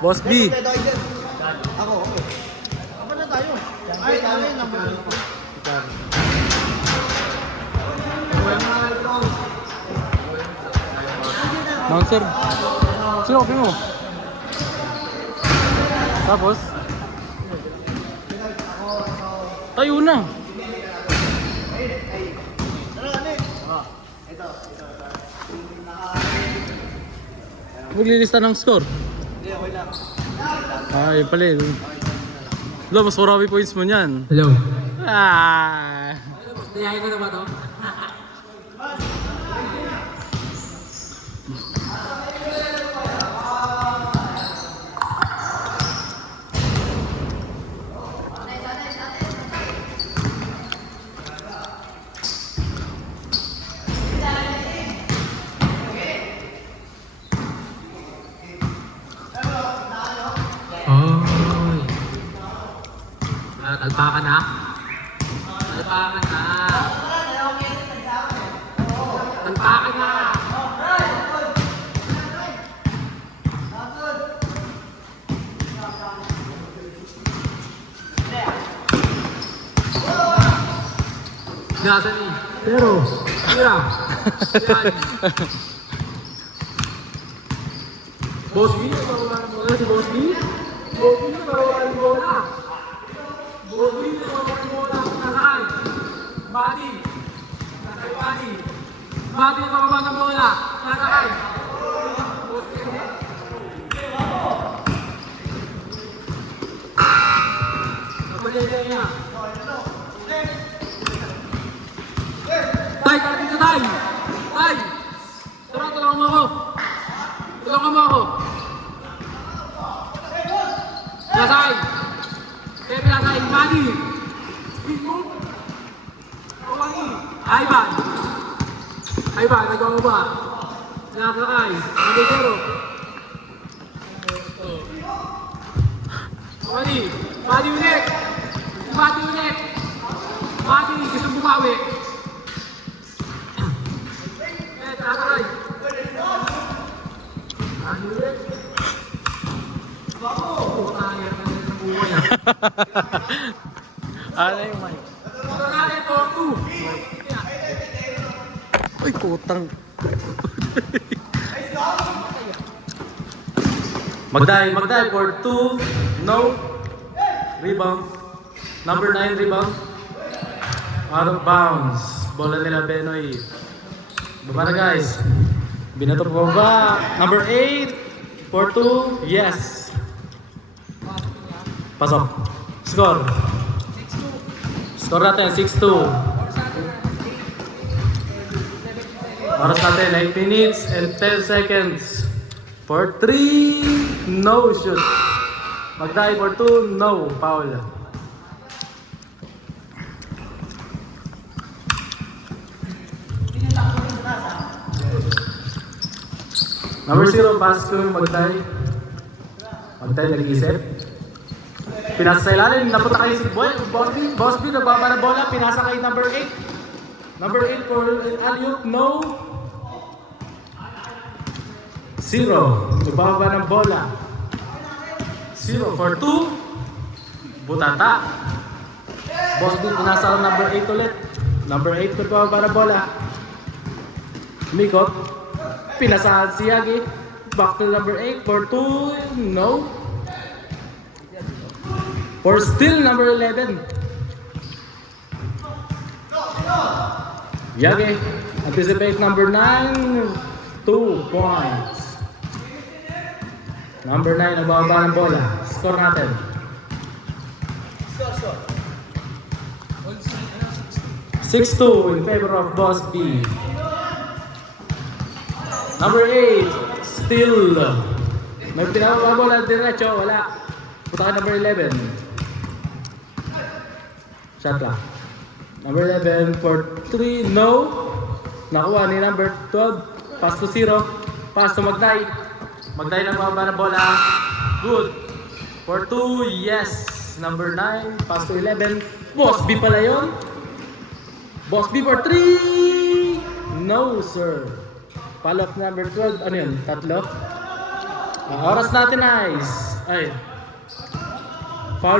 Boss B. Ako, okay. Apa na tayo? Ay, number 2. Bouncer. Sino kape mo? Tapos? Tayo na. Maglilista ng score. Hindi, okay lang. Ay, pala eh. Hello, mas marami points mo niyan. Hello. Ah. Tayahin ko na ba ito? Oy. Talpakan na. Talpakan na. Talpakan na. Nasa ni. Pero. Mira. Yan. Boss B, nakawalan mo na si Boss B. Boss B, nakawalan mo na. Boss B, nakawalan mo na. Nakay. Bati. Nakay Bati. Bati, nakawalan mo na. Nakay. Boss B. Napalagay niya. Tay, kaya dito tay. Tay. Tulungan mo ako. Tulungan mo ako. Nasay. Pepe nasay. Madi. Pinto. Kawangi. Ayban. Ayban, nagawa mo ba? Nakakay. Nagigero. Madi. Madi ulit. Madi ulit. Madi, gusto bumawi. Nakakay. Ano yung mic? Uy, kutang. Magday for 2. No. Rebound. Number 9 rebound. Out of bounds. Bola nila Benoy. Baba na guys. Binato pa ba? Number 8 for 2. Yes. Pasok. Score. Score natin 6-2. Oras natin 8 minutes and 10 seconds. For 3, no shoot. Magdai for 2, no foul. Number 0, pass ko yung Magday. Magday nag-isip. Pinasa sa ilalim, napunta kayo si Boss B, nagbaba ng bola, pinasa kay number 8. Number 8 for alley-oop, no. 0, nagbaba ng bola. 0 for 2. Butata. Boss B, pinasa ang number 8 ulit. Number 8, nagbaba ng bola. Mikot. Pinasahan si Yagi. Back to number 8 for 2. No. For still number 11. Yagi. Anticipate number 9. 2 points. Number 9 nababa ng bola. Score natin. Score. 6-2 in favor of Boss B. Number 8, still. May tinawag bola diretso, wala. Punta ka number 11. Shot lang. Number 11 for 3, no. Nakuha ni number 12. Pass to 0. Pass to Magday. Magday na mababa ng bola. Good. For 2, yes. Number 9, pass to 11. Boss B pala yun. Boss B for 3. No, sir. Follow-up number 12. Ano yun? Tatlo? Oras natin ay. Foul.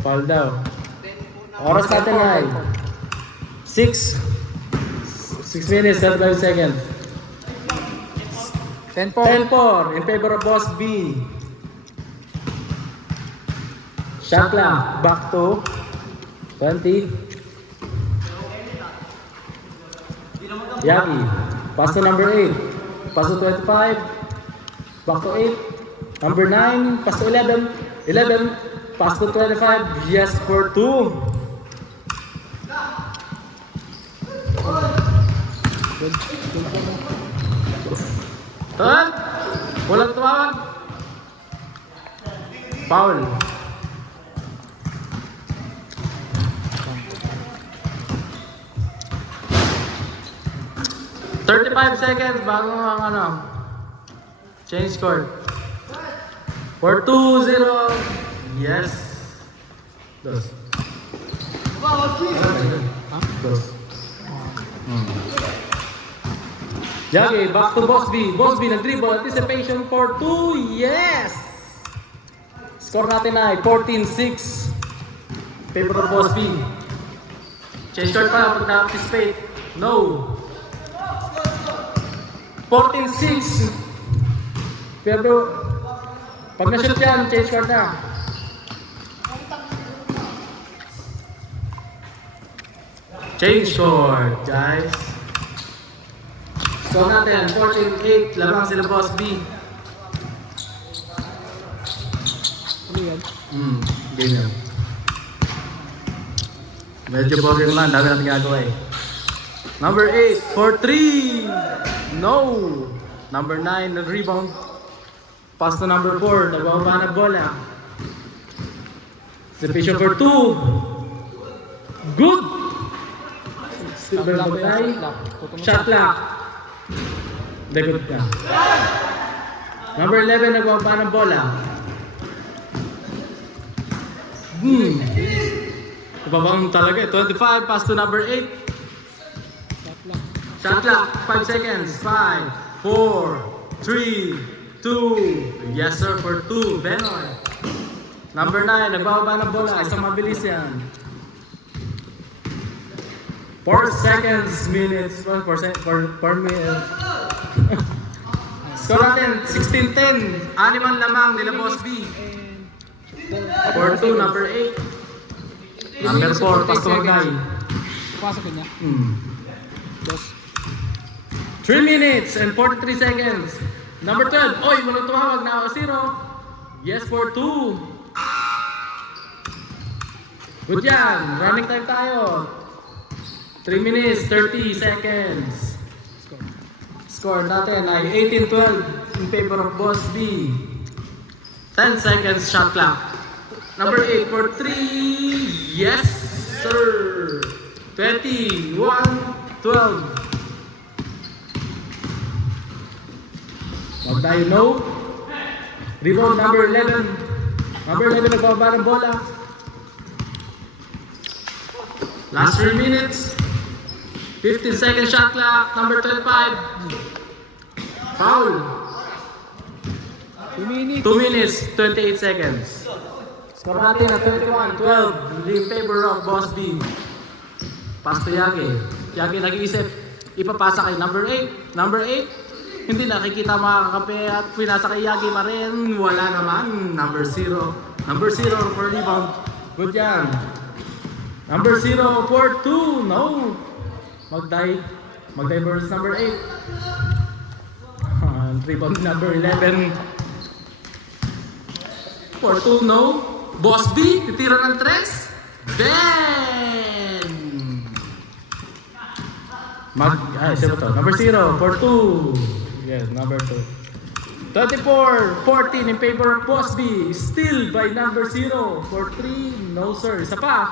Foul daw. Oras natin ay 6 minutes, 35 seconds. 10-4 in favor of Boss B. Shot clock back to 20. Yagi, pass to number 8. Pass to 25. Back to 8. Number 9. Pass to 11. 11. Pass to 25. Yes for 2. Turn. Walang tumawag. Foul. $35 seconds bago ang change court. For 2-0. Yes. Dos. Dos. Yagi, back to Boss B. Boss B nag-dribble. Anticipation for 2. Yes! Score natin ay 14-6. Favor of Boss B. Change court pa pag na-anticipate. No. 14-6. Pero pag na-shoot yan, change court na. Change court, guys. Score natin, 14-8. Lamang sila Boss B. Game yan. Medyo boring lang, dami natin gagawa eh. Number 8 for 3. No. Number 9 rebound. Pass to number 4. Nababa na bola. Anticipation for 2. Good. Still verbal. Shot clock. Good na. Number 11 nagbaba ng bola. Nababang talaga eh. 25 pass to number 8. Shot clock, 5 seconds. 5, 4, 3, 2. Yes sir, for 2. Benoy. Number 9, nagbababa ng bola. Isang mabilis yan. 4 seconds, minutes. 4 minutes. Score natin, 16-10. 6 lamang nila Boss B. For 2, number 8. Number 4, Pastor Guy. Pasok niya. 3 minutes and 43 seconds. Number 12. Oy, walang tumawag na 0. Yes for 2. Good yan. Running time tayo. 3 minutes, 30 seconds. Score natin ay 18-12 in favor of Boss B. 10 seconds shot clock. Number 8 for 3. Yes, sir. 21-12. Wag tayo no. Rebound number 11. Number 11 nagbaba ng bola. Last 3 minutes. 15 second shot clock. Number 25. Foul. 2 minutes, 28 seconds. Score natin na 21-12 in favor of Boss B. Pass to Yagi. Yagi nag-iisip. Ipapasa kay number 8. Number 8. Hindi nakikita mga kakampi at pinasa kay Yagi pa rin. Wala naman. Number 0. Number 0 for rebound. Good yan. Number 0 for 2. No. Mag-die versus number 8. Rebound number 11. For 2, no. Boss B, titira ng 3. Ben! Number 0 for 2. Yes, number 2. 24-14 in favor of Boss B. Still by number 0 for 3. No sir. Isa pa.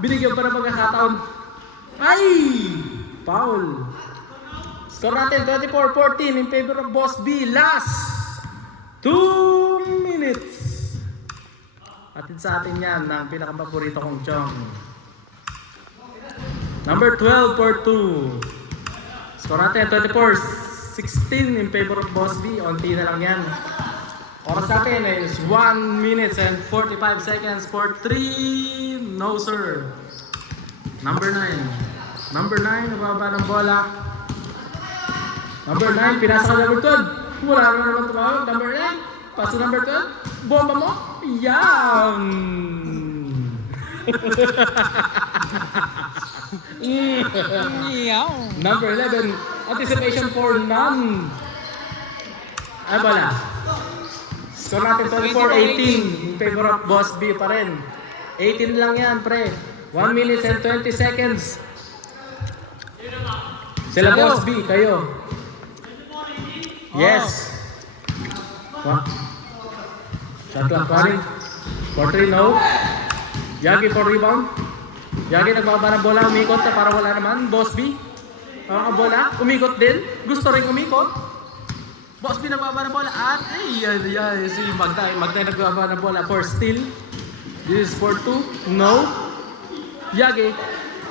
Binigyan pa ng pagkakataon. Ay! Foul. Score natin 24-14 in favor of Boss B. Last 2 minutes. Atid sa atin yan ng pinakapaborito kong chong. Number 12 for 2. Score natin 24-16 16 in favor of Boss B. Unti na lang yan. Oras natin is 1 minute and 45 seconds for 3. No sir. Number 9. Number 9, nababa ng bola. Number 9, pinasa ka number 12. Wala na naman tumawag. Number 9, pass to number 12. Bomba mo. Yan! Number 11, anticipation for none. Ay bola. Score natin 24-18 in favor of Boss B pa rin. 18 lang yan, pre. 1 minute and 20 seconds. Sila Boss B, kayo. Yes. Shot clock running. For 3, no. Yagi for rebound. Yagi nagbaba ng bola, umikot na para wala naman. Boss B. Ang bola, umikot din. Gusto rin umikot. Boss B nagbaba ng bola. At si Magday. Magday nagbaba ng bola for steal. This is for 2. No. Yagi.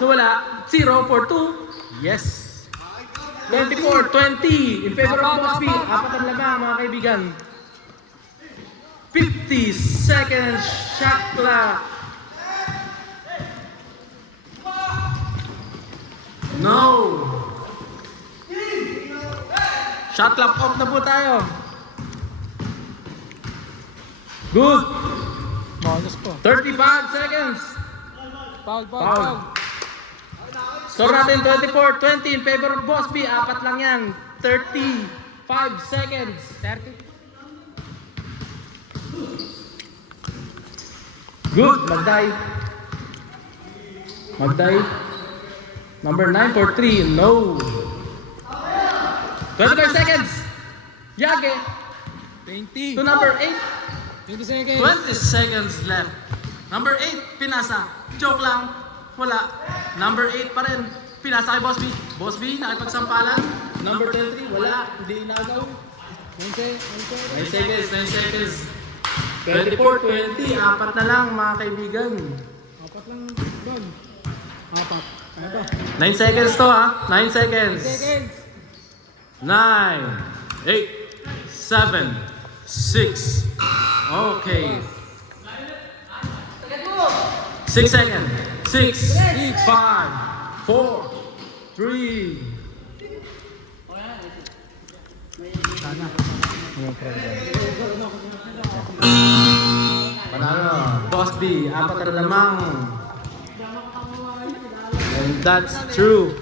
Nawala. 0 for 2. Yes. 24-20 in favor of Boss B. Apat ang lamang mga kaibigan. 50 seconds shot clock. No. Shot clock off na po tayo. Good. Bonus po. 35 seconds. Foul. Score natin 24-20 in favor of Boss B. Apat lang yan. 35 seconds. 30. Good. Magday. Number 9 for 3. No. 25 seconds. Yage. 20. To number 8. 20 seconds. 20 seconds left. Number 8, pinasa. Joke lang. Wala. Number 8 pa rin. Pinasa kay Boss B. Boss B, nakipagsampalan. Number 23, wala. Hindi nagaw. 9 seconds. 24-20. Apat na lang mga kaibigan. Apat lang doon. Apat. Ano to? 9 seconds to ha. 9 seconds. Seconds. 9, 8, 7, 6. Okay. 6 seconds. 6, 5, 4, 3. Sana. Panalo. Boss B, apat na lamang. And that's true.